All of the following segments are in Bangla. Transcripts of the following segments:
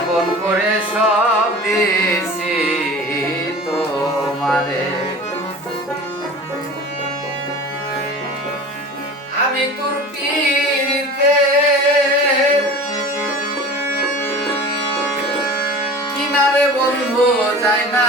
আপন করে সব দিয়েছি তোমারে। আমি তোর পীড়িতে কিনারে বন্ধু যায় না।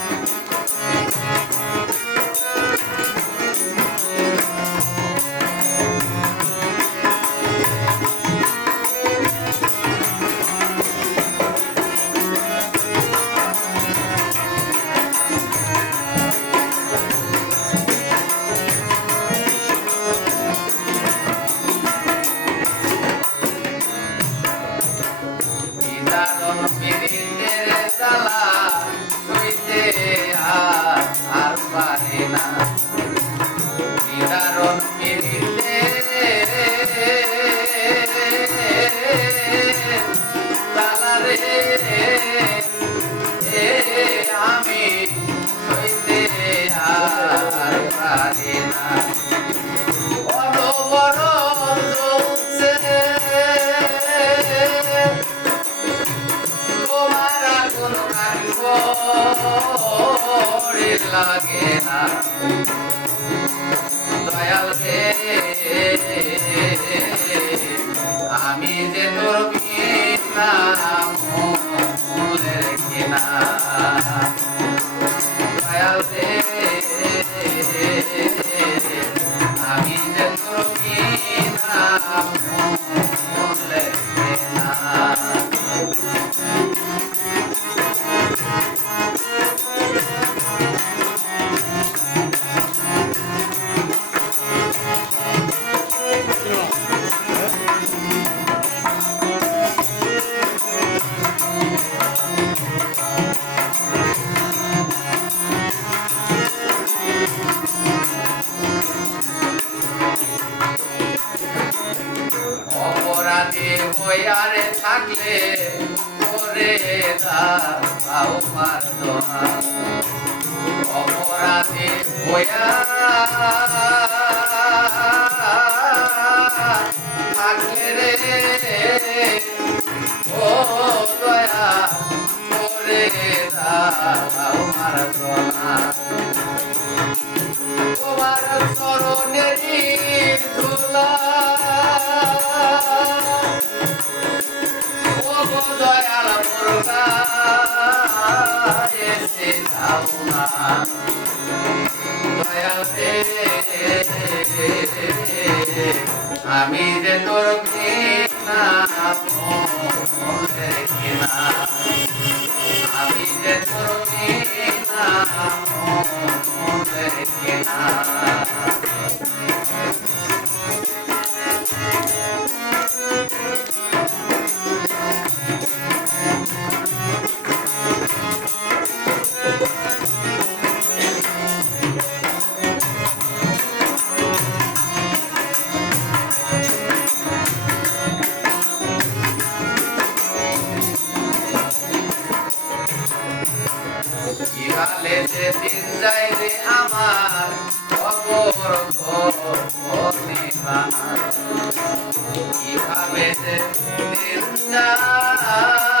পারি না। লাগে না অপরাধী হইয়ারে থাকলে করে দাও অপরাধে আমি ইহালে যে দিন যায় রে আমার খবর কীভাবে যে দিন যায়